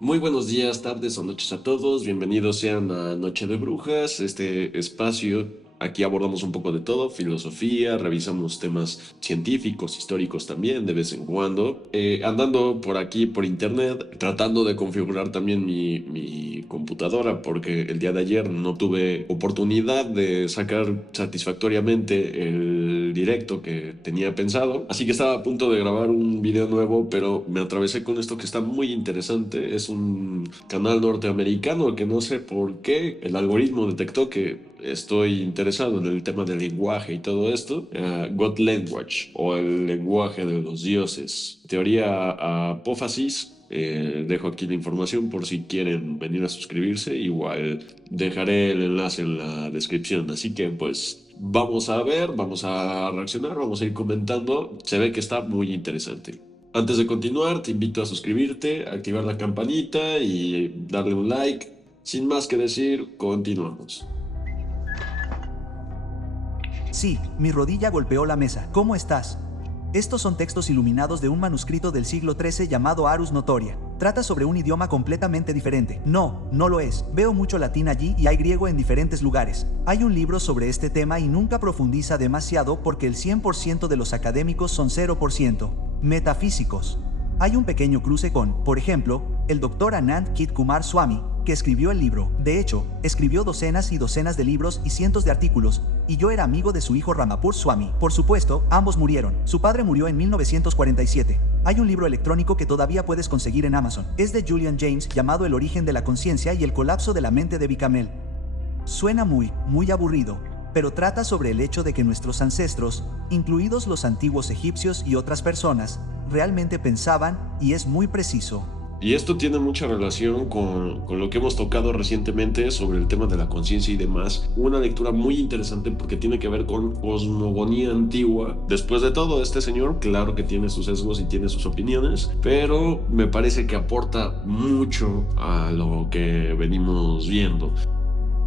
Muy buenos días, tardes o noches a todos. Bienvenidos sean a Noche de Brujas, este espacio. Aquí abordamos un poco de todo, filosofía, revisamos temas científicos, históricos también, de vez en cuando. Andando por aquí, por internet, tratando de configurar también mi computadora, porque el día de ayer no tuve oportunidad de sacar satisfactoriamente el directo que tenía pensado. Así que estaba a punto de grabar un video nuevo, pero me atravesé con esto que está muy interesante. Es un canal norteamericano que no sé por qué el algoritmo detectó que estoy interesado en el tema del lenguaje y todo esto. God Language, o el lenguaje de los dioses. Teoría apófasis. Dejo aquí la información por si quieren venir a suscribirse. Igual dejaré el enlace en la descripción. Así que pues vamos a ver, vamos a reaccionar, vamos a ir comentando. Se ve que está muy interesante. Antes de continuar, te invito a suscribirte, activar la campanita y darle un like. Sin más que decir, continuamos. Sí, mi rodilla golpeó la mesa. ¿Cómo estás? Estos son textos iluminados de un manuscrito del siglo XIII llamado Arus Notoria. Trata sobre un idioma completamente diferente. No, no lo es. Veo mucho latín allí y hay griego en diferentes lugares. Hay un libro sobre este tema y nunca profundiza demasiado porque el 100% de los académicos son 0% metafísicos. Hay un pequeño cruce con, por ejemplo, el Dr. Anand Kit Kumar Swami, que escribió el libro. De hecho, escribió docenas y docenas de libros y cientos de artículos, y yo era amigo de su hijo Ramapur Swami. Por supuesto, ambos murieron. Su padre murió en 1947. Hay un libro electrónico que todavía puedes conseguir en Amazon. Es de Julian James, llamado El origen de la conciencia y el colapso de la mente de Bicamel. Suena muy aburrido, pero trata sobre el hecho de que nuestros ancestros, incluidos los antiguos egipcios y otras personas, realmente pensaban, y es muy preciso. Y esto tiene mucha relación con lo que hemos tocado recientemente sobre el tema de la conciencia y demás. Una lectura muy interesante porque tiene que ver con cosmogonía antigua. Después de todo, este señor, claro que tiene sus sesgos y tiene sus opiniones, pero me parece que aporta mucho a lo que venimos viendo.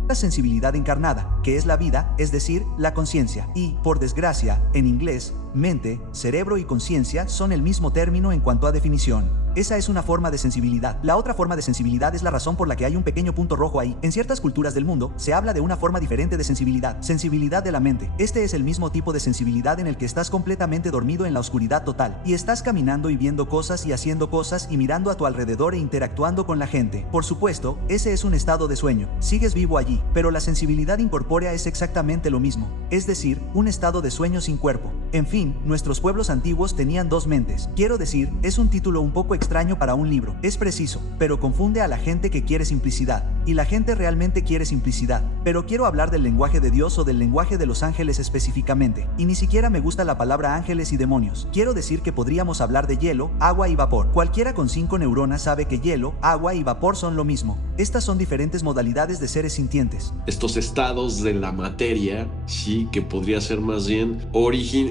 La sensibilidad encarnada, que es la vida, es decir, la conciencia, y, por desgracia, en inglés, mente, cerebro y conciencia son el mismo término en cuanto a definición. Esa es una forma de sensibilidad. La otra forma de sensibilidad es la razón por la que hay un pequeño punto rojo ahí. En ciertas culturas del mundo, se habla de una forma diferente de sensibilidad. Sensibilidad de la mente. Este es el mismo tipo de sensibilidad en el que estás completamente dormido en la oscuridad total. Y estás caminando y viendo cosas y haciendo cosas y mirando a tu alrededor e interactuando con la gente. Por supuesto, ese es un estado de sueño. Sigues vivo allí. Pero la sensibilidad incorpórea es exactamente lo mismo. Es decir, un estado de sueño sin cuerpo. En fin, nuestros pueblos antiguos tenían dos mentes. Quiero decir, es un título un poco extraño para un libro. Es preciso, pero confunde a la gente que quiere simplicidad. Y la gente realmente quiere simplicidad. Pero quiero hablar del lenguaje de Dios o del lenguaje de los ángeles específicamente. Y ni siquiera me gusta la palabra ángeles y demonios. Quiero decir que podríamos hablar de hielo, agua y vapor. Cualquiera con 5 neuronas sabe que hielo, agua y vapor son lo mismo. Estas son diferentes modalidades de seres sintientes. Estos estados de la materia, sí, que podría ser más bien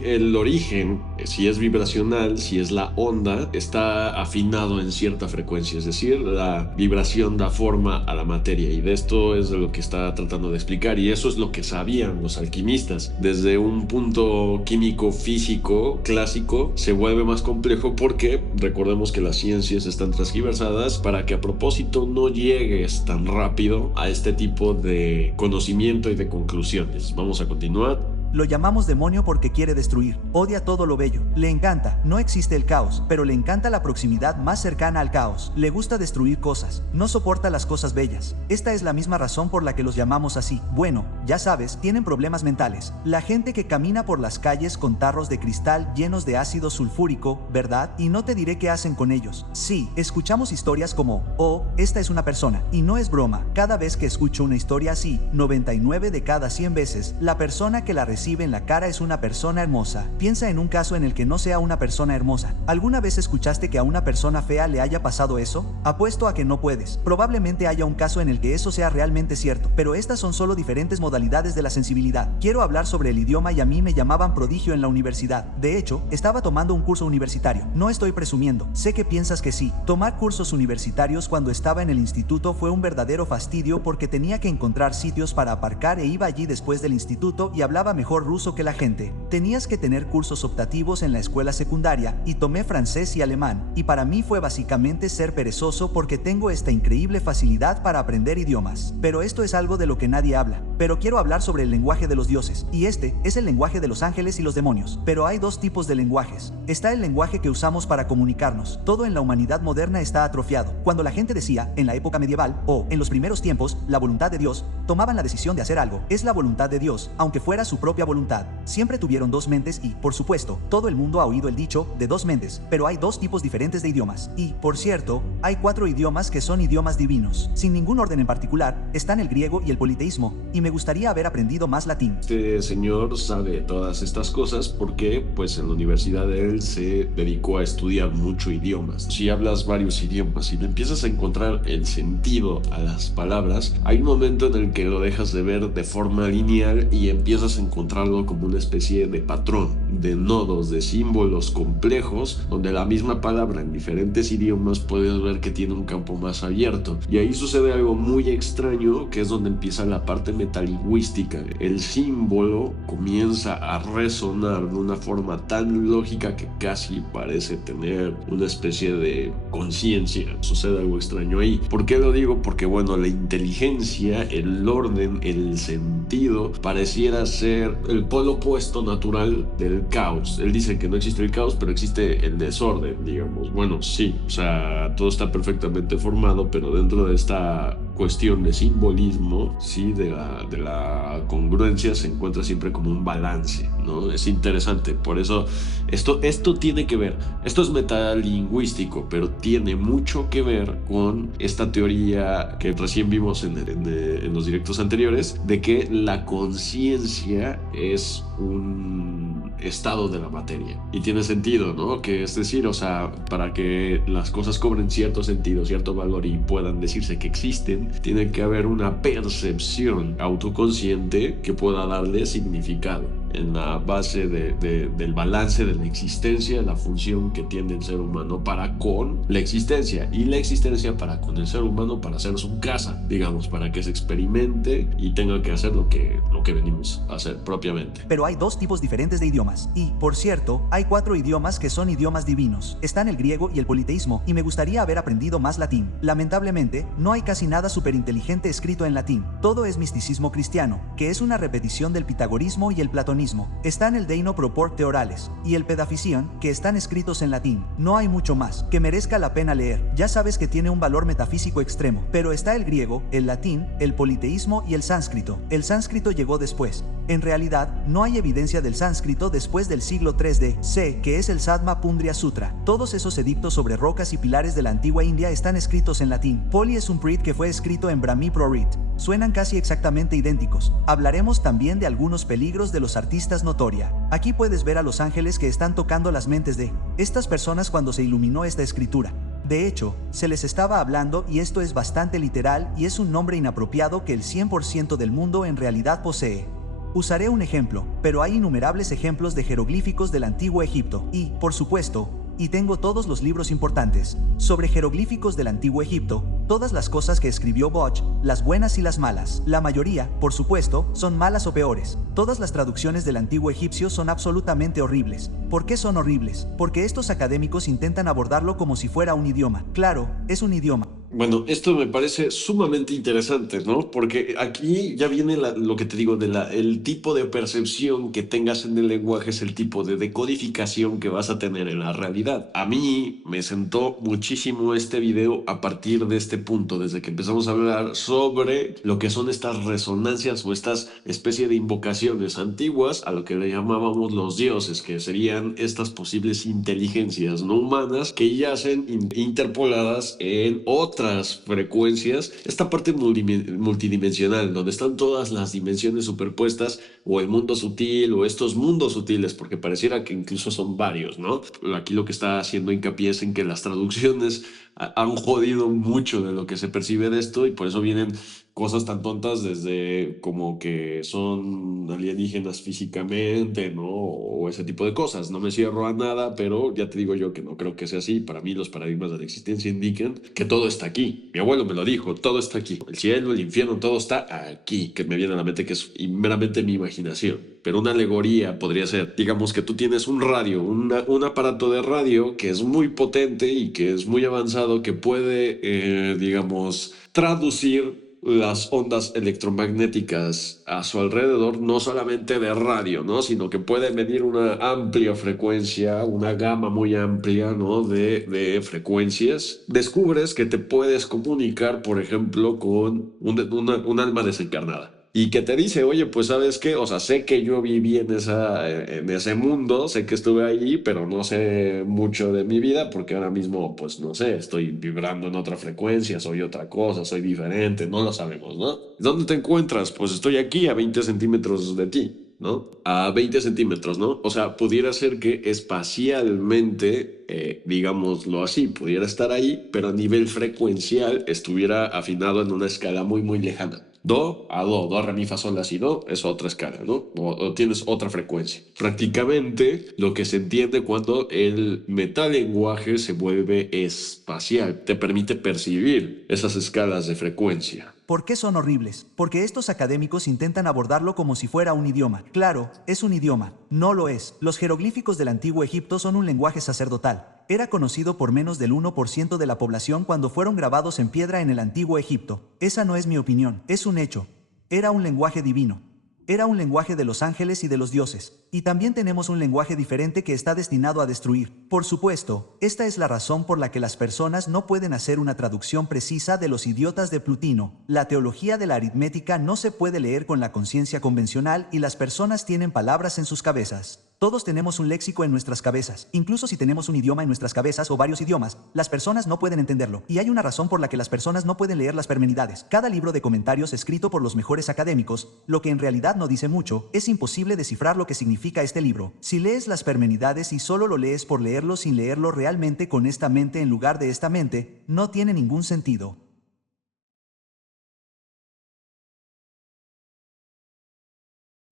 el origen, si es vibracional, si es la onda, está afinado en cierta frecuencia, es decir, la vibración da forma a la materia, y de esto es de lo que está tratando de explicar, y eso es lo que sabían los alquimistas. Desde un punto químico físico clásico se vuelve más complejo porque recordemos que las ciencias están transgiversadas para que a propósito no llegues tan rápido a este tipo de conocimiento y de conclusiones. Vamos a continuar. Lo llamamos demonio porque quiere destruir, odia todo lo bello, le encanta, no existe el caos, pero le encanta la proximidad más cercana al caos, le gusta destruir cosas, no soporta las cosas bellas. Esta es la misma razón por la que los llamamos así. Bueno, ya sabes, tienen problemas mentales. La gente que camina por las calles con tarros de cristal llenos de ácido sulfúrico, ¿verdad? Y no te diré qué hacen con ellos. Sí, escuchamos historias como, oh, esta es una persona, y no es broma. Cada vez que escucho una historia así, 99 de cada 100 veces, la persona que la recibe en la cara es una persona hermosa. Piensa en un caso en el que no sea una persona hermosa. ¿Alguna vez escuchaste que a una persona fea le haya pasado eso? Apuesto a que no puedes. Probablemente haya un caso en el que eso sea realmente cierto, pero estas son solo diferentes modalidades de la sensibilidad. Quiero hablar sobre el idioma y a mí me llamaban prodigio en la universidad. De hecho, estaba tomando un curso universitario. No estoy presumiendo. Sé que piensas que sí. Tomar cursos universitarios cuando estaba en el instituto fue un verdadero fastidio porque tenía que encontrar sitios para aparcar e iba allí después del instituto y hablaba mejor mejor ruso que la gente. Tenías que tener cursos optativos en la escuela secundaria y tomé francés y alemán, y para mí fue básicamente ser perezoso porque tengo esta increíble facilidad para aprender idiomas. Pero esto es algo de lo que nadie habla. Pero quiero hablar sobre el lenguaje de los dioses, y este es el lenguaje de los ángeles y los demonios. Pero hay dos tipos de lenguajes. Está el lenguaje que usamos para comunicarnos. Todo en la humanidad moderna está atrofiado. Cuando la gente decía, en la época medieval, o en los primeros tiempos, la voluntad de Dios, tomaban la decisión de hacer algo. Es la voluntad de Dios, aunque fuera su propia voluntad. Siempre tuvieron dos mentes y, por supuesto, todo el mundo ha oído el dicho de dos mentes, pero hay dos tipos diferentes de idiomas. Y, por cierto, hay 4 idiomas que son idiomas divinos. Sin ningún orden en particular, están el griego y el politeísmo, y me gustaría haber aprendido más latín. Este señor sabe todas estas cosas porque, pues, en la universidad él se dedicó a estudiar mucho idiomas. Si hablas varios idiomas y le empiezas a encontrar el sentido a las palabras, hay un momento en el que lo dejas de ver de forma lineal y empiezas a encontrarlo como una especie de patrón, de nodos, de símbolos complejos, donde la misma palabra en diferentes idiomas puedes ver que tiene un campo más abierto. Y ahí sucede algo muy extraño, que es donde empieza la parte metalingüística. El símbolo comienza a resonar de una forma tan lógica que casi parece tener una especie de conciencia. Sucede algo extraño ahí. ¿Por qué lo digo? Porque, bueno, la inteligencia, el orden, el sentido, pareciera ser el polo opuesto natural del caos. Él dice que no existe el caos, pero existe el desorden, digamos. Bueno, sí, o sea, todo está perfectamente formado, pero dentro de esta cuestión de simbolismo, sí, de la congruencia, se encuentra siempre como un balance, ¿no? Es interesante, por eso esto tiene que ver, esto es metalingüístico, pero tiene mucho que ver con esta teoría que recién vimos en los directos anteriores, de que la conciencia es un estado de la materia. Y tiene sentido, ¿no? Que es decir, o sea, para que las cosas cobren cierto sentido, cierto valor y puedan decirse que existen, tiene que haber una percepción autoconsciente que pueda darle significado en la base del balance de la existencia, la función que tiene el ser humano para con la existencia y la existencia para con el ser humano para hacer su casa, digamos, para que se experimente y tenga que hacer lo que venimos a hacer propiamente. Pero hay dos tipos diferentes de idiomas. Y, por cierto, hay 4 idiomas que son idiomas divinos. Están el griego y el politeísmo, y me gustaría haber aprendido más latín. Lamentablemente, no hay casi nada superinteligente escrito en latín. Todo es misticismo cristiano, que es una repetición del pitagorismo y el platonismo. Están el Deino Proporte Orales y el Pedafisión, que están escritos en latín. No hay mucho más que merezca la pena leer. Ya sabes que tiene un valor metafísico extremo. Pero está el griego, el latín, el politeísmo y el sánscrito. El sánscrito llegó después. En realidad, no hay evidencia del sánscrito después del siglo III d.C., que es el Sadma Pundria Sutra. Todos esos edictos sobre rocas y pilares de la antigua India están escritos en latín. Poli es un prit que fue escrito en Brahmi Prorit. Suenan casi exactamente idénticos. Hablaremos también de algunos peligros de los artistas notoria. Aquí puedes ver a los ángeles que están tocando las mentes de estas personas cuando se iluminó esta escritura. De hecho, se les estaba hablando y esto es bastante literal y es un nombre inapropiado que el 100% del mundo en realidad posee. Usaré un ejemplo, pero hay innumerables ejemplos de jeroglíficos del antiguo Egipto y, por supuesto, y tengo todos los libros importantes sobre jeroglíficos del antiguo Egipto, todas las cosas que escribió Bosch, las buenas y las malas. La mayoría, por supuesto, son malas o peores. Todas las traducciones del antiguo egipcio son absolutamente horribles. ¿Por qué son horribles? Porque estos académicos intentan abordarlo como si fuera un idioma. Claro, es un idioma. Bueno, esto me parece sumamente interesante, ¿no? Porque aquí ya viene lo que te digo, el tipo de percepción que tengas en el lenguaje es el tipo de decodificación que vas a tener en la realidad. A mí me sentó muchísimo este video a partir de este punto, desde que empezamos a hablar sobre lo que son estas resonancias o estas especie de invocaciones antiguas a lo que le llamábamos los dioses, que serían estas posibles inteligencias no humanas que yacen interpoladas en otras frecuencias, esta parte multidimensional, donde están todas las dimensiones superpuestas, o el mundo sutil, o estos mundos sutiles, porque pareciera que incluso son varios, ¿no? Aquí lo que está haciendo hincapié es en que las traducciones han jodido mucho de lo que se percibe de esto, y por eso vienen cosas tan tontas desde como que son alienígenas físicamente, ¿no? O ese tipo de cosas. No me cierro a nada, pero ya te digo yo que no creo que sea así. Para mí los paradigmas de la existencia indican que todo está aquí. Mi abuelo me lo dijo, todo está aquí. El cielo, el infierno, todo está aquí, que me viene a la mente que es meramente mi imaginación. Pero una alegoría podría ser, digamos que tú tienes un radio, un aparato de radio que es muy potente y que es muy avanzado, que puede, digamos, traducir las ondas electromagnéticas a su alrededor, no solamente de radio, ¿no? Sino que puede medir una amplia frecuencia, una gama muy amplia, ¿no? De frecuencias. Descubres que te puedes comunicar, por ejemplo, con un alma desencarnada. Y que te dice, oye, pues sabes qué, o sea, sé que yo viví en ese mundo, sé que estuve ahí, pero no sé mucho de mi vida porque ahora mismo, pues no sé, estoy vibrando en otra frecuencia, soy otra cosa, soy diferente, no lo sabemos, ¿no? ¿Dónde te encuentras? Pues estoy aquí a 20 centímetros de ti. ¿No? A 20 centímetros, ¿no? O sea, pudiera ser que espacialmente, digámoslo así, pudiera estar ahí, pero a nivel frecuencial estuviera afinado en una escala muy, muy lejana. Do a do, re, mi, fa, sol, la, si, do, es otra escala, ¿no? O tienes otra frecuencia. Prácticamente lo que se entiende cuando el metalenguaje se vuelve espacial, te permite percibir esas escalas de frecuencia. ¿Por qué son horribles? Porque estos académicos intentan abordarlo como si fuera un idioma. Claro, es un idioma. No lo es. Los jeroglíficos del antiguo Egipto son un lenguaje sacerdotal. Era conocido por menos del 1% de la población cuando fueron grabados en piedra en el antiguo Egipto. Esa no es mi opinión, es un hecho. Era un lenguaje divino. Era un lenguaje de los ángeles y de los dioses. Y también tenemos un lenguaje diferente que está destinado a destruir. Por supuesto, esta es la razón por la que las personas no pueden hacer una traducción precisa de los idiotas de Plutino. La teología de la aritmética no se puede leer con la conciencia convencional y las personas tienen palabras en sus cabezas. Todos tenemos un léxico en nuestras cabezas. Incluso si tenemos un idioma en nuestras cabezas o varios idiomas, las personas no pueden entenderlo. Y hay una razón por la que las personas no pueden leer las Parmenidades. Cada libro de comentarios escrito por los mejores académicos, lo que en realidad no dice mucho, es imposible descifrar lo que significa este libro. Si lees las Parmenidades y solo lo lees por leerlo sin leerlo realmente con esta mente en lugar de esta mente, no tiene ningún sentido.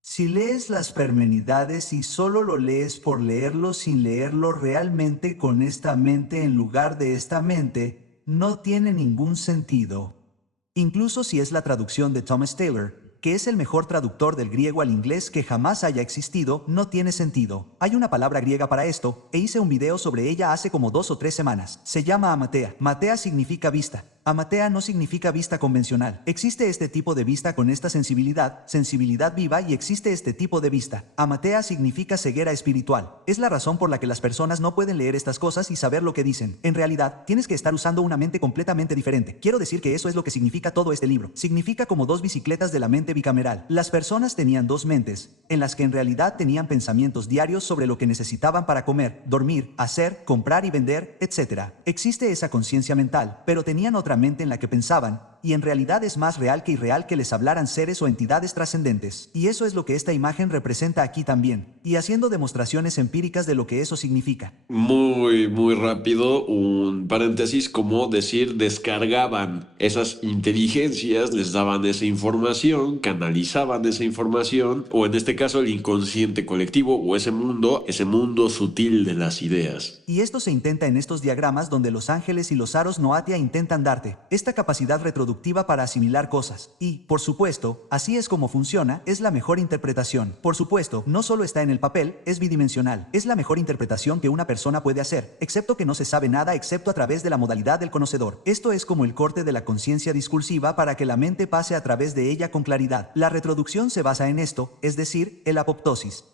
Si lees las Parmenidades y solo lo lees por leerlo sin leerlo realmente con esta mente en lugar de esta mente, no tiene ningún sentido. Incluso si es la traducción de Thomas Taylor, que es el mejor traductor del griego al inglés que jamás haya existido, no tiene sentido. Hay una palabra griega para esto, e hice un video sobre ella hace como 2 o 3 semanas. Se llama amatea. Matea significa vista. Amatea no significa vista convencional. Existe este tipo de vista con esta sensibilidad viva, y existe este tipo de vista. Amatea significa ceguera espiritual. Es la razón por la que las personas no pueden leer estas cosas y saber lo que dicen. En realidad, tienes que estar usando una mente completamente diferente. Quiero decir que eso es lo que significa todo este libro. Significa como 2 bicicletas de la mente bicameral. Las personas tenían 2 mentes, en las que en realidad tenían pensamientos diarios sobre lo que necesitaban para comer, dormir, hacer, comprar y vender, etc. Existe esa conciencia mental, pero tenían otra mente en la que pensaban, y en realidad es más real que irreal que les hablaran seres o entidades trascendentes. Y eso es lo que esta imagen representa aquí también, y haciendo demostraciones empíricas de lo que eso significa. Muy, muy rápido, un paréntesis, como decir, descargaban esas inteligencias, les daban esa información, canalizaban esa información, o en este caso el inconsciente colectivo, o ese mundo sutil de las ideas. Y esto se intenta en estos diagramas donde los ángeles y los aros Noatia intentan darte esta capacidad reproductiva para asimilar cosas. Y, por supuesto, así es como funciona, es la mejor interpretación. Por supuesto, no solo está en el papel, es bidimensional. Es la mejor interpretación que una persona puede hacer, excepto que no se sabe nada excepto a través de la modalidad del conocedor. Esto es como el corte de la conciencia discursiva para que la mente pase a través de ella con claridad. La retroducción se basa en esto, es decir, el apoptosis.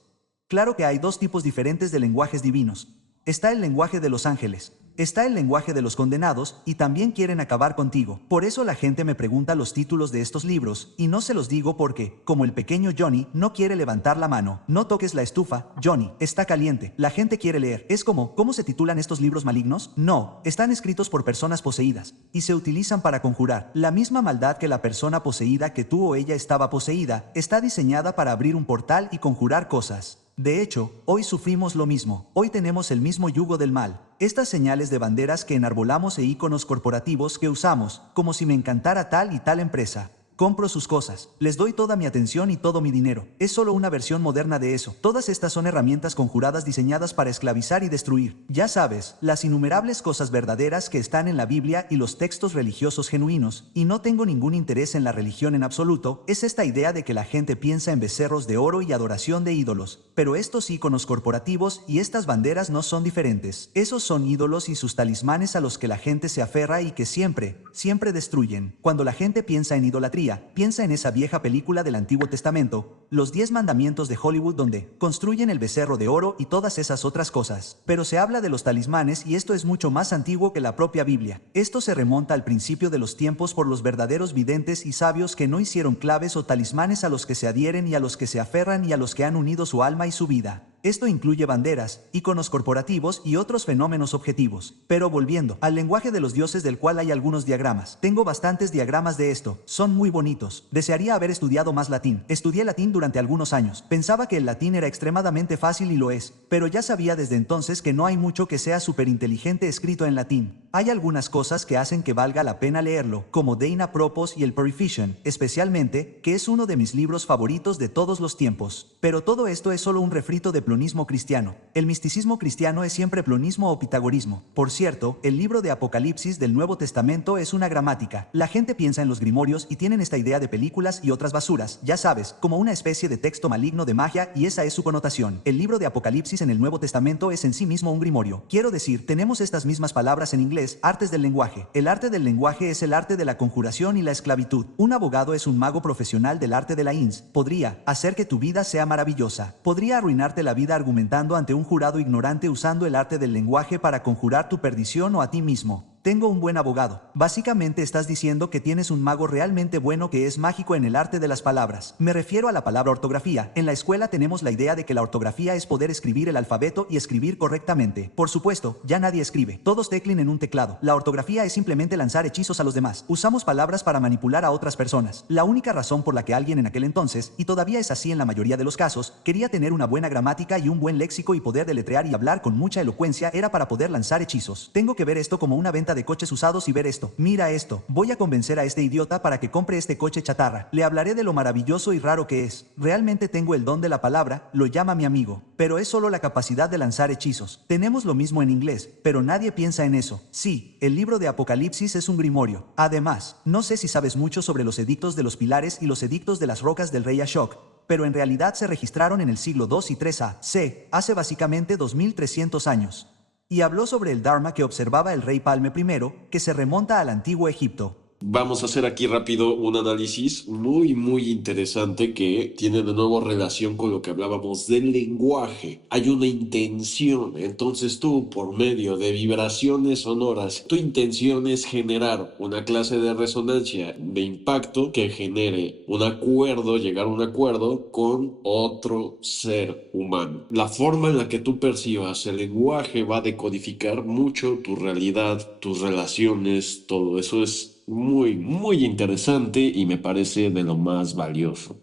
Claro que hay 2 tipos diferentes de lenguajes divinos. Está el lenguaje de los ángeles. Está el lenguaje de los condenados, y también quieren acabar contigo. Por eso la gente me pregunta los títulos de estos libros, y no se los digo porque, como el pequeño Johnny, no quiere levantar la mano. No toques la estufa, Johnny, está caliente. La gente quiere leer. Es como, ¿cómo se titulan estos libros malignos? No, están escritos por personas poseídas, y se utilizan para conjurar. La misma maldad que la persona poseída que tú o ella estaba poseída, está diseñada para abrir un portal y conjurar cosas. De hecho, hoy sufrimos lo mismo. Hoy tenemos el mismo yugo del mal. Estas señales de banderas que enarbolamos e íconos corporativos que usamos, como si me encantara tal y tal empresa. Compro sus cosas, les doy toda mi atención y todo mi dinero. Es solo una versión moderna de eso. Todas estas son herramientas conjuradas diseñadas para esclavizar y destruir. Ya sabes, las innumerables cosas verdaderas que están en la Biblia y los textos religiosos genuinos, y no tengo ningún interés en la religión en absoluto, es esta idea de que la gente piensa en becerros de oro y adoración de ídolos. Pero estos íconos corporativos y estas banderas no son diferentes. Esos son ídolos y sus talismanes a los que la gente se aferra y que siempre destruyen. Cuando la gente piensa en idolatría, piensa en esa vieja película del Antiguo Testamento, Los 10 Mandamientos de Hollywood, donde construyen el becerro de oro y todas esas otras cosas. Pero se habla de los talismanes y esto es mucho más antiguo que la propia Biblia. Esto se remonta al principio de los tiempos por los verdaderos videntes y sabios que no hicieron claves o talismanes a los que se adhieren y a los que se aferran y a los que han unido su alma y su vida. Esto incluye banderas, iconos corporativos y otros fenómenos objetivos. Pero volviendo al lenguaje de los dioses, del cual hay algunos diagramas. Tengo bastantes diagramas de esto, son muy bonitos. Desearía haber estudiado más latín. Estudié latín durante algunos años. Pensaba que el latín era extremadamente fácil y lo es, pero ya sabía desde entonces que no hay mucho que sea súper inteligente escrito en latín. Hay algunas cosas que hacen que valga la pena leerlo, como De Apropos y el Purification, especialmente, que es uno de mis libros favoritos de todos los tiempos. Pero todo esto es solo un refrito de plonismo cristiano. El misticismo cristiano es siempre plonismo o pitagorismo. Por cierto, el libro de Apocalipsis del Nuevo Testamento es una gramática. La gente piensa en los grimorios y tienen esta idea de películas y otras basuras, ya sabes, como una especie de texto maligno de magia, y esa es su connotación. El libro de Apocalipsis en el Nuevo Testamento es en sí mismo un grimorio. Quiero decir, tenemos estas mismas palabras en inglés, artes del lenguaje. El arte del lenguaje es el arte de la conjuración y la esclavitud. Un abogado es un mago profesional del arte de la ins. Podría hacer que tu vida sea maravillosa. Podría arruinarte la vida argumentando ante un jurado ignorante usando el arte del lenguaje para conjurar tu perdición o a ti mismo. Tengo un buen abogado. Básicamente estás diciendo que tienes un mago realmente bueno que es mágico en el arte de las palabras. Me refiero a la palabra ortografía. En la escuela tenemos la idea de que la ortografía es poder escribir el alfabeto y escribir correctamente. Por supuesto, ya nadie escribe. Todos teclen en un teclado. La ortografía es simplemente lanzar hechizos a los demás. Usamos palabras para manipular a otras personas. La única razón por la que alguien en aquel entonces, y todavía es así en la mayoría de los casos, quería tener una buena gramática y un buen léxico y poder deletrear y hablar con mucha elocuencia era para poder lanzar hechizos. Tengo que ver esto como una venta de coches usados y ver esto. Mira esto. Voy a convencer a este idiota para que compre este coche chatarra. Le hablaré de lo maravilloso y raro que es. Realmente tengo el don de la palabra, lo llama mi amigo. Pero es solo la capacidad de lanzar hechizos. Tenemos lo mismo en inglés, pero nadie piensa en eso. Sí, el libro de Apocalipsis es un grimorio. Además, no sé si sabes mucho sobre los edictos de los pilares y los edictos de las rocas del rey Ashok, pero en realidad se registraron en el siglo II y III a.C., hace básicamente 2300 años. Y habló sobre el Dharma que observaba el rey Palme I, que se remonta al antiguo Egipto. Vamos a hacer aquí rápido un análisis muy interesante que tiene de nuevo relación con lo que hablábamos del lenguaje. Hay una intención, entonces tú por medio de vibraciones sonoras, tu intención es generar una clase de resonancia, de impacto que genere un acuerdo, llegar a un acuerdo con otro ser humano. La forma en la que tú percibas el lenguaje va a decodificar mucho tu realidad, tus relaciones, todo eso es muy interesante y me parece de lo más valioso.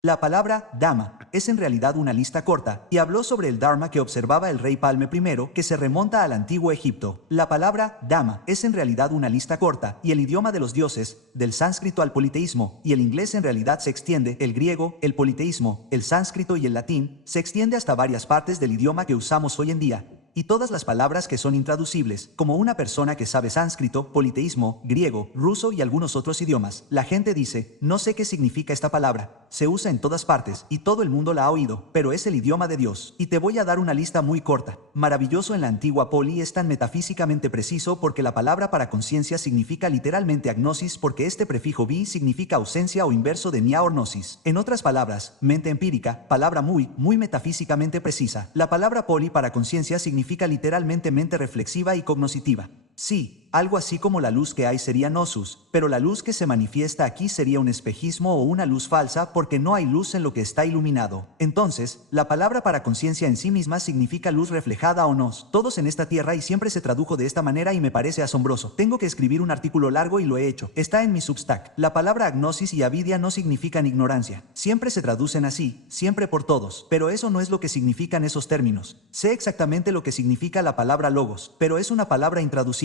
La palabra Dhamma es en realidad una lista corta, y habló sobre el Dharma que observaba el rey Palme I, que se remonta al antiguo Egipto. La palabra Dhamma es en realidad una lista corta, y el idioma de los dioses, del sánscrito al politeísmo, y el inglés en realidad se extiende, el griego, el politeísmo, el sánscrito y el latín, se extiende hasta varias partes del idioma que usamos hoy en día. Y todas las palabras que son intraducibles, como una persona que sabe sánscrito, politeísmo, griego, ruso y algunos otros idiomas. La gente dice, no sé qué significa esta palabra. Se usa en todas partes, y todo el mundo la ha oído, pero es el idioma de Dios. Y te voy a dar una lista muy corta. Maravilloso en la antigua poli es tan metafísicamente preciso porque la palabra para conciencia significa literalmente agnosis porque este prefijo vi significa ausencia o inverso de nia or gnosis. En otras palabras, mente empírica, palabra muy metafísicamente precisa. La palabra poli para conciencia significa literalmente mente reflexiva y cognoscitiva. Sí, algo así como la luz que hay sería gnosus, pero la luz que se manifiesta aquí sería un espejismo o una luz falsa porque no hay luz en lo que está iluminado. Entonces, la palabra para conciencia en sí misma significa luz reflejada o nos. Todos en esta tierra y siempre se tradujo de esta manera y me parece asombroso. Tengo que escribir un artículo largo y lo he hecho. Está en mi Substack. La palabra agnosis y avidia no significan ignorancia. Siempre se traducen así, siempre por todos, pero eso no es lo que significan esos términos. Sé exactamente lo que significa la palabra logos, pero es una palabra intraducible.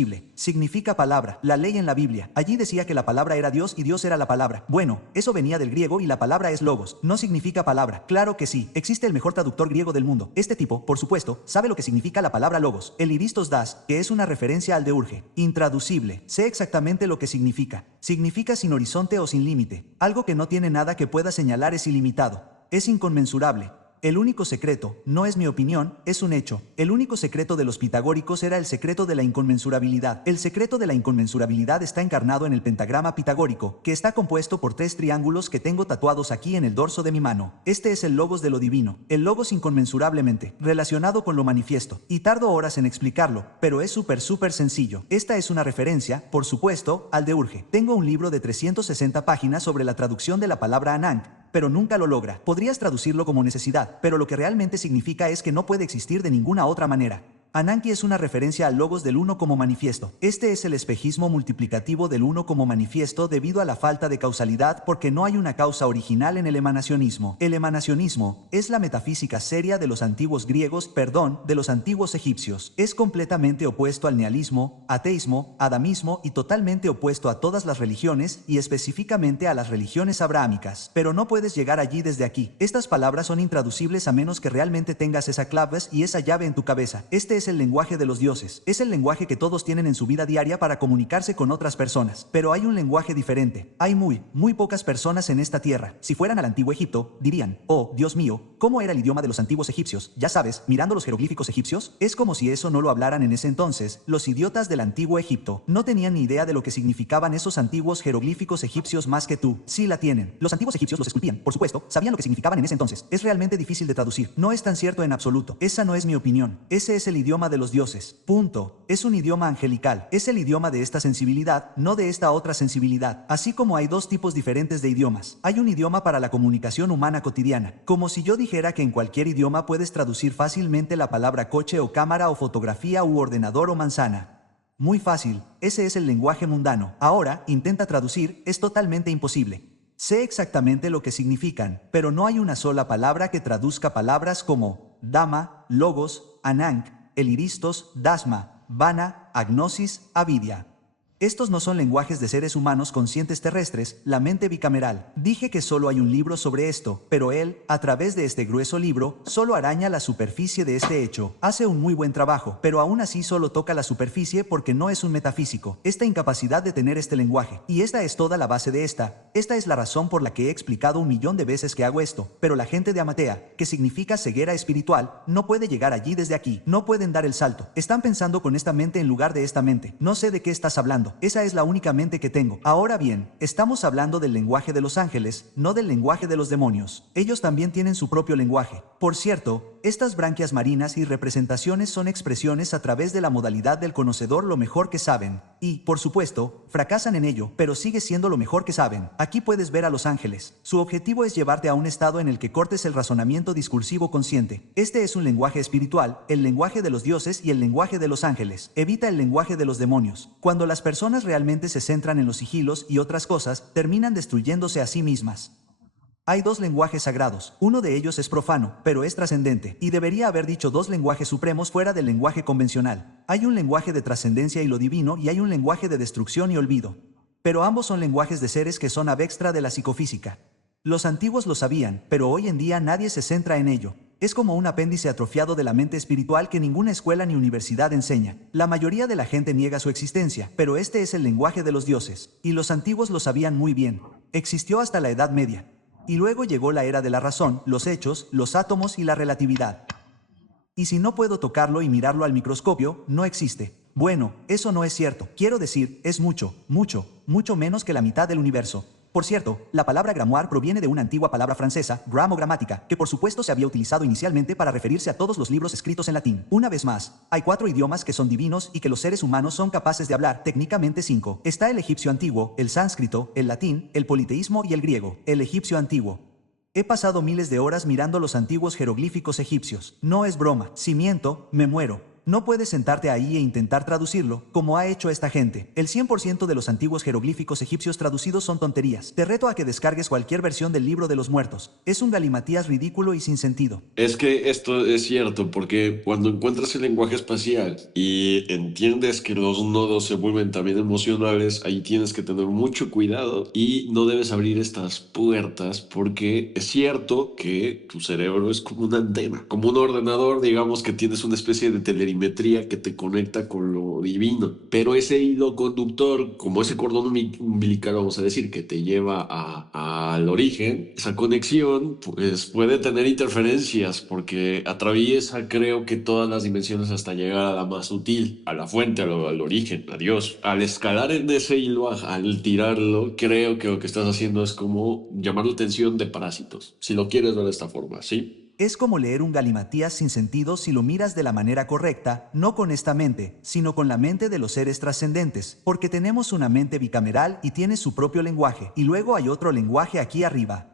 Significa palabra, la ley en la Biblia. Allí decía que la palabra era Dios y Dios era la palabra. Bueno, eso venía del griego y la palabra es logos. No significa palabra. Claro que sí. Existe el mejor traductor griego del mundo. Este tipo, por supuesto, sabe lo que significa la palabra logos. El iristos das, que es una referencia al deurge. Intraducible. Sé exactamente lo que significa. Significa sin horizonte o sin límite. Algo que no tiene nada que pueda señalar es ilimitado. Es inconmensurable. El único secreto, no es mi opinión, es un hecho. El único secreto de los pitagóricos era el secreto de la inconmensurabilidad. El secreto de la inconmensurabilidad está encarnado en el pentagrama pitagórico, que está compuesto por 3 triángulos que tengo tatuados aquí en el dorso de mi mano. Este es el logos de lo divino, el logos inconmensurablemente, relacionado con lo manifiesto. Y tardo horas en explicarlo, pero es súper sencillo. Esta es una referencia, por supuesto, al deurge. Tengo un libro de 360 páginas sobre la traducción de la palabra Anang, pero nunca lo logra. Podrías traducirlo como necesidad, pero lo que realmente significa es que no puede existir de ninguna otra manera. Ananki es una referencia al logos del uno como manifiesto. Este es el espejismo multiplicativo del uno como manifiesto debido a la falta de causalidad porque no hay una causa original en el emanacionismo. El emanacionismo es la metafísica seria de los antiguos griegos, de los antiguos egipcios. Es completamente opuesto al nihilismo, ateísmo, adamismo y totalmente opuesto a todas las religiones y específicamente a las religiones abrahámicas. Pero no puedes llegar allí desde aquí. Estas palabras son intraducibles a menos que realmente tengas esa clave y esa llave en tu cabeza. Este es el lenguaje de los dioses. Es el lenguaje que todos tienen en su vida diaria para comunicarse con otras personas. Pero hay un lenguaje diferente. Hay muy pocas personas en esta tierra. Si fueran al antiguo Egipto, dirían, oh, Dios mío, ¿cómo era el idioma de los antiguos egipcios? Ya sabes, mirando los jeroglíficos egipcios, es como si eso no lo hablaran en ese entonces. Los idiotas del antiguo Egipto no tenían ni idea de lo que significaban esos antiguos jeroglíficos egipcios más que tú. Sí la tienen. Los antiguos egipcios los esculpían. Por supuesto, sabían lo que significaban en ese entonces. Es realmente difícil de traducir. No es tan cierto en absoluto. Esa no es mi opinión. Ese es el idioma de los dioses. Punto. Es un idioma angelical. Es el idioma de esta sensibilidad, no de esta otra sensibilidad. Así como hay dos tipos diferentes de idiomas. Hay un idioma para la comunicación humana cotidiana. Como si yo dijera que en cualquier idioma puedes traducir fácilmente la palabra coche o cámara o fotografía u ordenador o manzana. Muy fácil. Ese es el lenguaje mundano. Ahora, intenta traducir, es totalmente imposible. Sé exactamente lo que significan, pero no hay una sola palabra que traduzca palabras como Dhamma, Logos, Anang, Eliristos, Dasma, Vana, Agnosis, Avidia. Estos no son lenguajes de seres humanos conscientes terrestres, la mente bicameral. Dije que solo hay un libro sobre esto, pero él, a través de este grueso libro, solo araña la superficie de este hecho. Hace un muy buen trabajo, pero aún así solo toca la superficie porque no es un metafísico. Esta incapacidad de tener este lenguaje. Y esta es toda la base de esta. Esta es la razón por la que he explicado 1.000.000 de veces que hago esto. Pero la gente de Amatea, que significa ceguera espiritual, no puede llegar allí desde aquí. No pueden dar el salto. Están pensando con esta mente en lugar de esta mente. No sé de qué estás hablando. Esa es la única mente que tengo. Ahora bien, estamos hablando del lenguaje de los ángeles, no del lenguaje de los demonios. Ellos también tienen su propio lenguaje. Por cierto, estas branquias marinas y representaciones son expresiones a través de la modalidad del conocedor lo mejor que saben. Y, por supuesto, fracasan en ello, pero sigue siendo lo mejor que saben. Aquí puedes ver a los ángeles. Su objetivo es llevarte a un estado en el que cortes el razonamiento discursivo consciente. Este es un lenguaje espiritual, el lenguaje de los dioses y el lenguaje de los ángeles. Evita el lenguaje de los demonios. Cuando las personas realmente se centran en los sigilos y otras cosas, terminan destruyéndose a sí mismas. Hay dos lenguajes sagrados, uno de ellos es profano, pero es trascendente, y debería haber dicho dos lenguajes supremos fuera del lenguaje convencional. Hay un lenguaje de trascendencia y lo divino y hay un lenguaje de destrucción y olvido. Pero ambos son lenguajes de seres que son ab extra de la psicofísica. Los antiguos lo sabían, pero hoy en día nadie se centra en ello. Es como un apéndice atrofiado de la mente espiritual que ninguna escuela ni universidad enseña. La mayoría de la gente niega su existencia, pero este es el lenguaje de los dioses. Y los antiguos lo sabían muy bien. Existió hasta la Edad Media. Y luego llegó la era de la razón, los hechos, los átomos y la relatividad. Y si no puedo tocarlo y mirarlo al microscopio, no existe. Bueno, eso no es cierto. Quiero decir, es mucho menos que la mitad del universo. Por cierto, la palabra grimoire proviene de una antigua palabra francesa, gram o gramática, que por supuesto se había utilizado inicialmente para referirse a todos los libros escritos en latín. Una vez más, hay 4 idiomas que son divinos y que los seres humanos son capaces de hablar, técnicamente 5. Está el egipcio antiguo, el sánscrito, el latín, el politeísmo y el griego. El egipcio antiguo. He pasado miles de horas mirando los antiguos jeroglíficos egipcios. No es broma. Si miento, me muero. No puedes sentarte ahí e intentar traducirlo, como ha hecho esta gente. El 100% de los antiguos jeroglíficos egipcios traducidos son tonterías. Te reto a que descargues cualquier versión del libro de los muertos. Es un galimatías ridículo y sin sentido. Es que esto es cierto, porque cuando encuentras el lenguaje espacial y entiendes que los nodos se vuelven también emocionales, ahí tienes que tener mucho cuidado y no debes abrir estas puertas, porque es cierto que tu cerebro es como una antena, como un ordenador, digamos que tienes una especie de telerimetría que te conecta con lo divino, pero ese hilo conductor, como ese cordón umbilical, vamos a decir, que te lleva al origen, esa conexión pues puede tener interferencias porque atraviesa, creo que todas las dimensiones hasta llegar a la más sutil, a la fuente, al origen, a Dios. Al escalar en ese hilo, al tirarlo, creo que lo que estás haciendo es como llamar la atención de parásitos, si lo quieres ver de esta forma, ¿sí? Es como leer un galimatías sin sentido si lo miras de la manera correcta, no con esta mente, sino con la mente de los seres trascendentes, porque tenemos una mente bicameral y tiene su propio lenguaje, y luego hay otro lenguaje aquí arriba.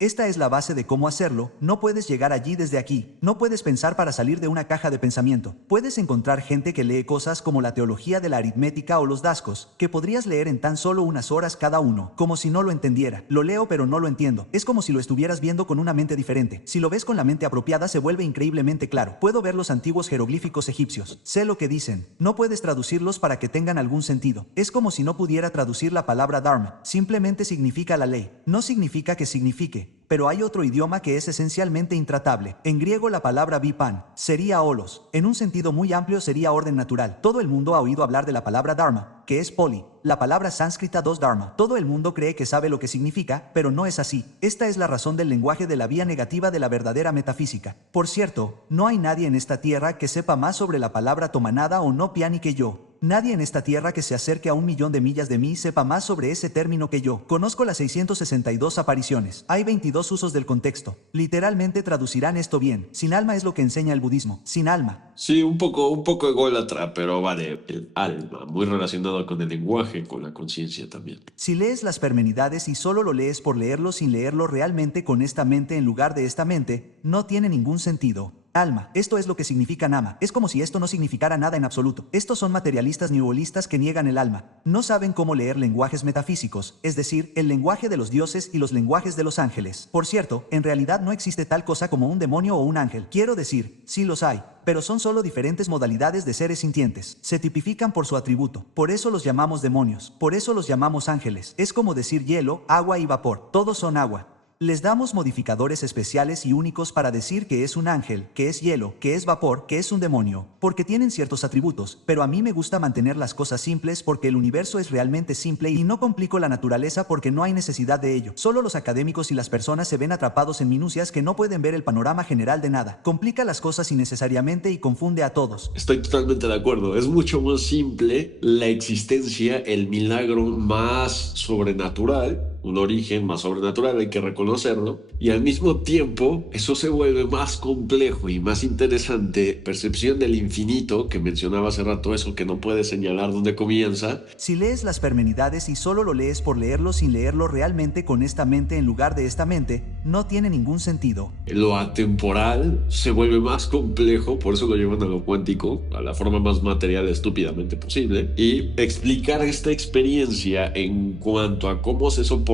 Esta es la base de cómo hacerlo, no puedes llegar allí desde aquí, no puedes pensar para salir de una caja de pensamiento. Puedes encontrar gente que lee cosas como la teología de la aritmética o los dascos, que podrías leer en tan solo unas horas cada uno, como si no lo entendiera. Lo leo pero no lo entiendo, es como si lo estuvieras viendo con una mente diferente. Si lo ves con la mente apropiada se vuelve increíblemente claro. Puedo ver los antiguos jeroglíficos egipcios, sé lo que dicen, no puedes traducirlos para que tengan algún sentido. Es como si no pudiera traducir la palabra dharma, simplemente significa la ley, no significa que signifique. Pero hay otro idioma que es esencialmente intratable. En griego la palabra vipan sería holos. En un sentido muy amplio sería orden natural. Todo el mundo ha oído hablar de la palabra dharma, que es poli. La palabra sánscrita dos dharma. Todo el mundo cree que sabe lo que significa, pero no es así. Esta es la razón del lenguaje de la vía negativa de la verdadera metafísica. Por cierto, no hay nadie en esta tierra que sepa más sobre la palabra tomanada o no piani que yo. Nadie en esta tierra que se acerque a 1.000.000 de millas de mí sepa más sobre ese término que yo. Conozco las 662 apariciones. Hay 22 usos del contexto. Literalmente traducirán esto bien. Sin alma es lo que enseña el budismo. Sin alma. Sí, un poco ególatra, pero vale, el alma, muy relacionado con el lenguaje, con la conciencia también. Si lees las Parmenidades y solo lo lees por leerlo sin leerlo realmente con esta mente en lugar de esta mente, no tiene ningún sentido. Alma, esto es lo que significa Nama. Es como si esto no significara nada en absoluto. Estos son materialistas nihilistas que niegan el alma. No saben cómo leer lenguajes metafísicos, es decir, el lenguaje de los dioses y los lenguajes de los ángeles. Por cierto, en realidad no existe tal cosa como un demonio o un ángel. Quiero decir, sí los hay, pero son solo diferentes modalidades de seres sintientes. Se tipifican por su atributo. Por eso los llamamos demonios. Por eso los llamamos ángeles. Es como decir hielo, agua y vapor. Todos son agua. Les damos modificadores especiales y únicos para decir que es un ángel, que es hielo, que es vapor, que es un demonio, porque tienen ciertos atributos, pero a mí me gusta mantener las cosas simples porque el universo es realmente simple y no complico la naturaleza porque no hay necesidad de ello. Solo los académicos y las personas se ven atrapados en minucias que no pueden ver el panorama general de nada. Complica las cosas innecesariamente y confunde a todos. Estoy totalmente de acuerdo. Es mucho más simple la existencia, el milagro más sobrenatural, un origen más sobrenatural, hay que reconocerlo, y al mismo tiempo eso se vuelve más complejo y más interesante. Percepción del infinito, que mencionaba hace rato, eso que no puedes señalar dónde comienza. Si lees las Parmenidades y solo lo lees por leerlo sin leerlo realmente con esta mente en lugar de esta mente, no tiene ningún sentido. Lo atemporal se vuelve más complejo, por eso lo llevan a lo cuántico, a la forma más material estúpidamente posible, y explicar esta experiencia en cuanto a cómo se soporta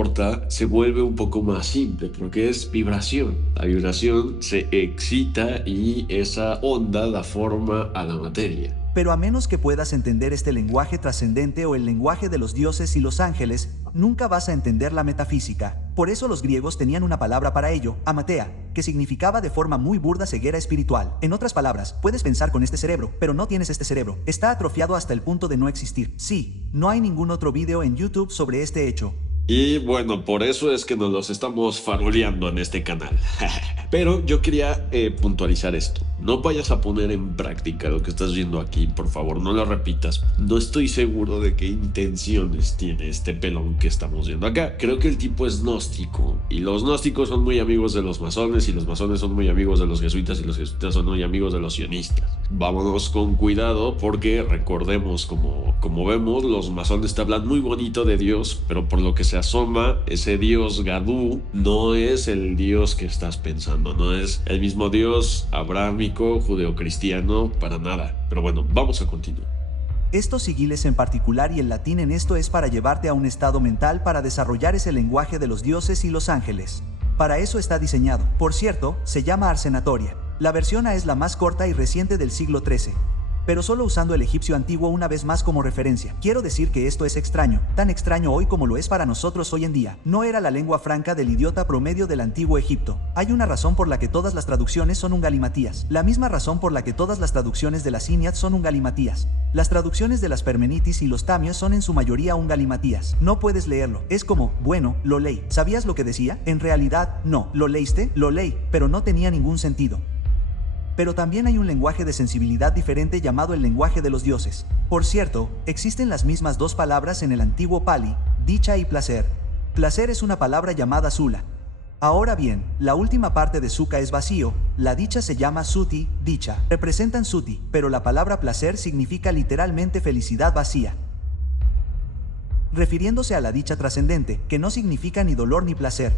se vuelve un poco más simple, porque es vibración. La vibración se excita y esa onda da forma a la materia. Pero a menos que puedas entender este lenguaje trascendente o el lenguaje de los dioses y los ángeles, nunca vas a entender la metafísica. Por eso los griegos tenían una palabra para ello, amatea, que significaba de forma muy burda ceguera espiritual. En otras palabras, puedes pensar con este cerebro, pero no tienes este cerebro. Está atrofiado hasta el punto de no existir. Sí, no hay ningún otro video en YouTube sobre este hecho. Y bueno, por eso es que nos los estamos faroleando en este canal. Pero yo quería puntualizar esto. No vayas a poner en práctica lo que estás viendo aquí, por favor, no lo repitas. No estoy seguro de qué intenciones tiene este pelón que estamos viendo acá. Creo que el tipo es gnóstico, y los gnósticos son muy amigos de los masones, y los masones son muy amigos de los jesuitas, y los jesuitas son muy amigos de los sionistas. Vámonos con cuidado, porque recordemos, como vemos, los masones te hablan muy bonito de Dios, pero por lo que se asoma, ese Dios Gadú no es el Dios que estás pensando. mundo, no es el mismo Dios abrámico, judeocristiano, para nada. Pero bueno, vamos a continuar. Estos sigiles en particular y el latín en esto es para llevarte a un estado mental para desarrollar ese lenguaje de los dioses y los ángeles. Para eso está diseñado. Por cierto, se llama Arsenatoria. La versión A es la más corta y reciente del siglo XIII. Pero solo usando el egipcio antiguo una vez más como referencia. Quiero decir que esto es extraño, tan extraño hoy como lo es para nosotros hoy en día. No era la lengua franca del idiota promedio del antiguo Egipto. Hay una razón por la que todas las traducciones son un galimatías. La misma razón por la que todas las traducciones de las Iliad son un galimatías. Las traducciones de las Permenitis y los Tamios son en su mayoría un galimatías. No puedes leerlo. Es como, bueno, lo leí. ¿Sabías lo que decía? En realidad, no. ¿Lo leíste? Lo leí, pero no tenía ningún sentido. Pero también hay un lenguaje de sensibilidad diferente llamado el lenguaje de los dioses. Por cierto, existen las mismas dos palabras en el antiguo Pali, dicha y placer. Placer es una palabra llamada sula. Ahora bien, la última parte de sukha es vacío, la dicha se llama suti, dicha. Representan suti, pero la palabra placer significa literalmente felicidad vacía, refiriéndose a la dicha trascendente, que no significa ni dolor ni placer.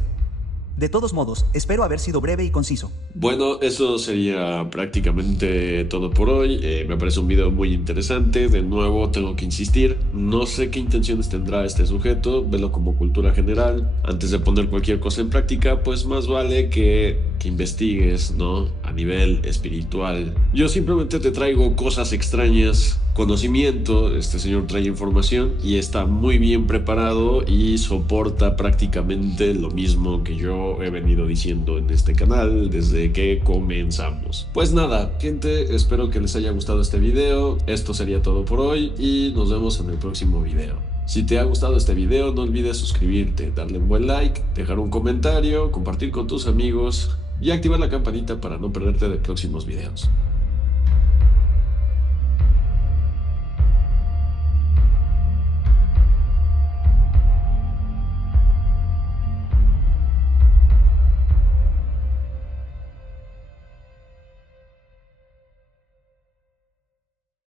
De todos modos, espero haber sido breve y conciso. Bueno, eso sería prácticamente todo por hoy. Me parece un video muy interesante. De nuevo, tengo que insistir. No sé qué intenciones tendrá este sujeto. Velo como cultura general. Antes de poner cualquier cosa en práctica, pues más vale que investigues, ¿no? A nivel espiritual. Yo simplemente te traigo cosas extrañas, conocimiento. Este señor trae información y está muy bien preparado y soporta prácticamente lo mismo que yo he venido diciendo en este canal desde que comenzamos. Pues nada, gente, espero que les haya gustado este video. Esto sería todo por hoy y nos vemos en el próximo video. Si te ha gustado este video, no olvides suscribirte, darle un buen like, dejar un comentario, compartir con tus amigos y activar la campanita para no perderte de próximos videos.